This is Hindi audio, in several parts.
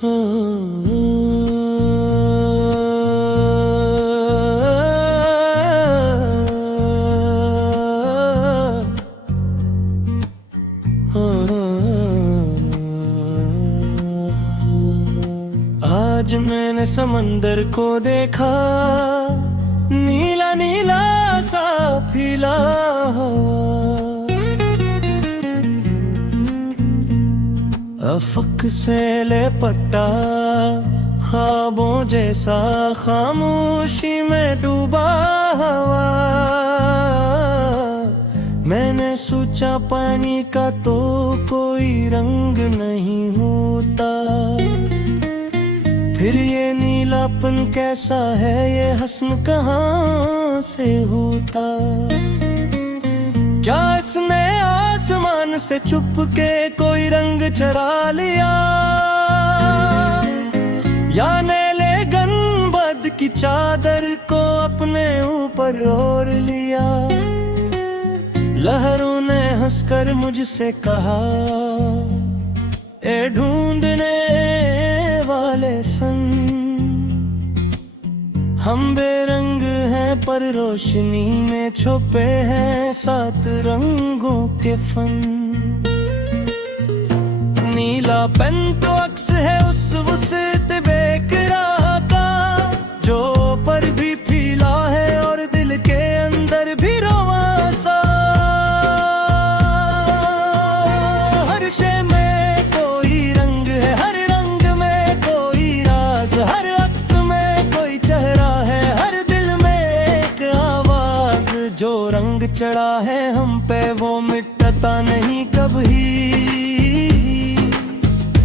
आज मैंने समंदर को देखा, नीला नीला सा फीला अफक से लिपटा, ख्वाबों जैसा खामोशी में डूबा हवा। मैंने सोचा पानी का तो कोई रंग नहीं होता, फिर ये नीलापन कैसा है, ये हस्न कहाँ से होता। क्या इसने आसमान से चुपके कोई रंग चरा लिया, या नेले गंबद की चादर को अपने ऊपर ओढ़ लिया। लहरों ने हंसकर मुझसे कहा, ए ढूंढने वाले सन, हम बेरंग हैं पर रोशनी में छुपे हैं 7 रंगों के फन। नीला पेन तो अक्स है उस वुसअत बेकरार का, जो पर भी फीला है और दिल के अंदर भी रवां सा। हर शे में कोई रंग है, हर रंग में कोई राज, हर अक्स में कोई चेहरा है, हर दिल में एक आवाज। जो रंग चढ़ा है हम पे वो मिटता नहीं कभी,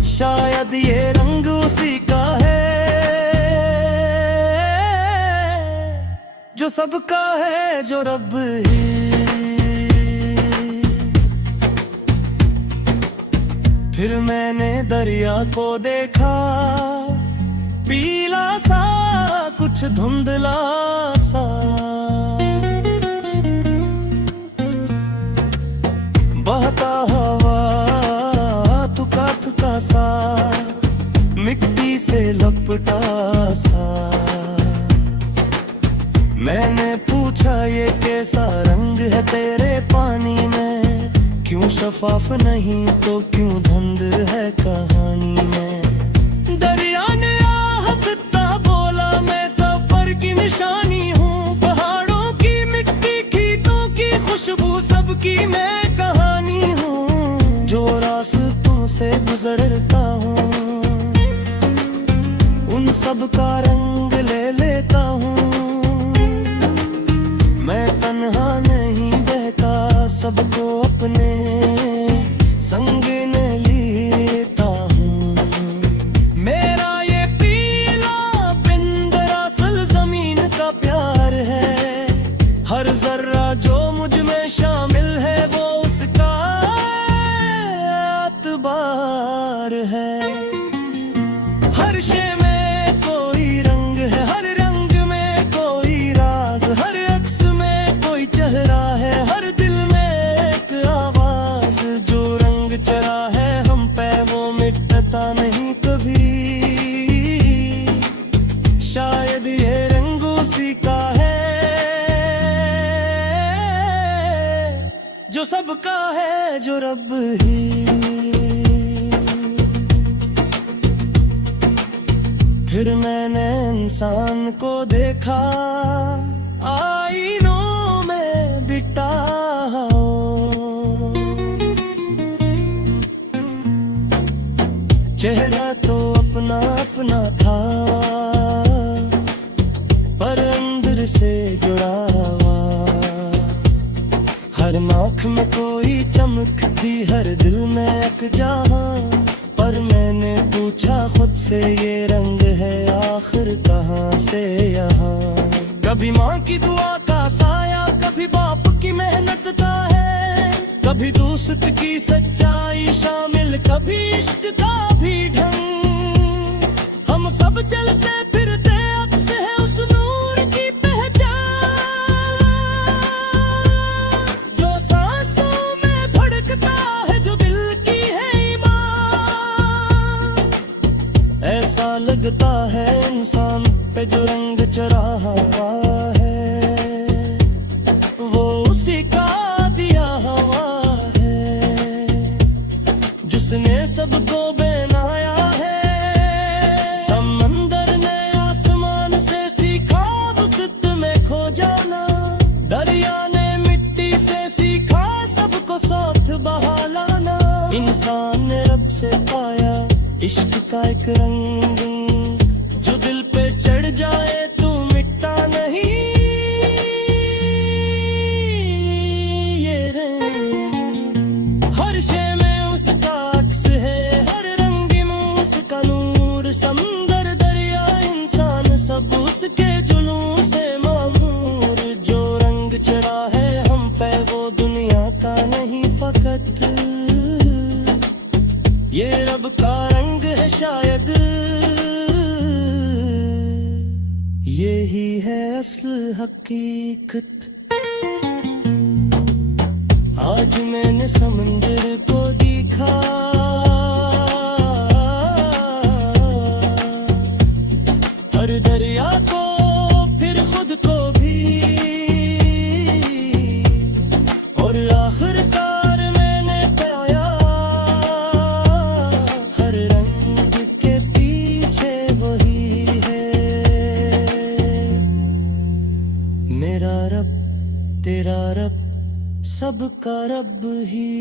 शायद ये रंग उसी का है जो सबका है, जो रब ही। फिर मैंने दरिया को देखा, पीला सा कुछ धुंधला सा, बहता हवा थका थका सा, मिट्टी से लपटा सा। मैंने पूछा ये कैसा रंग है तेरे पानी में, क्यों शफाफ नहीं तो क्यों धुंध है कहानी में। दरिया ने हंसता बोला, मैं सफर की निशानी हूँ, पहाड़ों की मिट्टी खीतों की खुशबू सबकी मैं कहानी हूँ। जो रास्तों से गुजरता हूँ उन सब का रंग ले लेता हूँ। मैं तन्हा नहीं बहता, सबको अपने संग में लेता हूँ। मेरा ये पीला पिंड दरअसल जमीन का प्यार है, हर जर्रा जो मुझ में शामिल है वो उसका एतबार है। हर शे में कोई रंग है, हर रंग में कोई राज, हर अक्स में कोई चेहरा है, हर दिल में एक आवाज। जो रंग चढ़ा है हम पे वो मिटता नहीं कभी, शायद ये रंग उसी का है जो सबका है, जो रब ही। फिर मैंने इंसान को देखा, आईनों में बिटा हो। चेहरा तो अपना अपना था पर अंदर से जुड़ा हुआ। हर नाक में कोई चमक थी, हर दिल में एक जहां। पर मैंने पूछा खुद से, ये रंग है आखिर कहाँ से यहाँ। कभी माँ की दुआ का साया, कभी बाप की मेहनत का है, कभी दोस्त की सच्चाई शामिल, कभी इश्क का भी ढंग। हम सब चलते फिरते अक्स है उस नूर की पहचान, जो सांसों में धड़कता है, जो दिल की है ईमान। ऐसा लगता है इंसान पे जो रंग चढ़ा है वो उसी का दिया हुआ है, जिसने सबको बनाया है। समंदर ने आसमान से सीखा वसत में खो जाना, दरिया ने मिट्टी से सीखा सबको साथ बहा लाना। इंसान ने रब से पाया इश्क का एक रंग, जो दिल पे चढ़ जाए तू मिटता नहीं ये रंग। हर शय में उसका अक्स है, हर रंग में उसका नूर। समंदर दरिया इंसान सब उसके जुनून से मामूर। जो रंग चढ़ा है हम पे वो दुनिया का नहीं फकत, ये रब का रंग है शायद। यही है असल हकीकत। आज मैंने समंदर को देखा, हर दरिया को फिर खुद को भी, और आखिरकार मैंने पाया हर रंग के पीछे वही है। मेरा रब तेरा रब सबका रब ही।